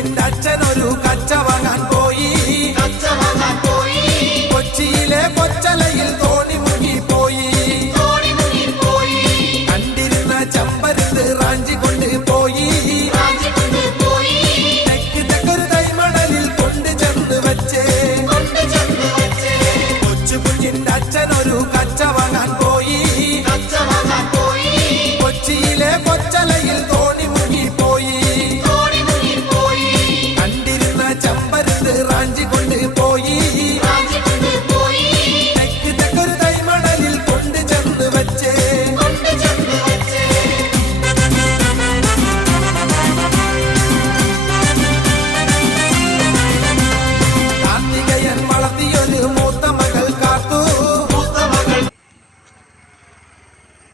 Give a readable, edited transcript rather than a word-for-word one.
കുഞ്ഞിന്റെ അച്ഛനൊരു കച്ച വാങ്ങാൻ പോയി. കൊച്ചിയിലെ കൊച്ചലയിൽ തോണി മുങ്ങിപ്പോയി. കണ്ടിരുന്ന ചമ്പരത്ത് റാഞ്ചി കൊണ്ട് പോയി. തെക്കൊരു തൈമണലിൽ കൊണ്ട് ചെന്ന് വെച്ചേ. കൊച്ചു കുഞ്ഞിന്റെ അച്ഛനൊരു കച്ച വാങ്ങാൻ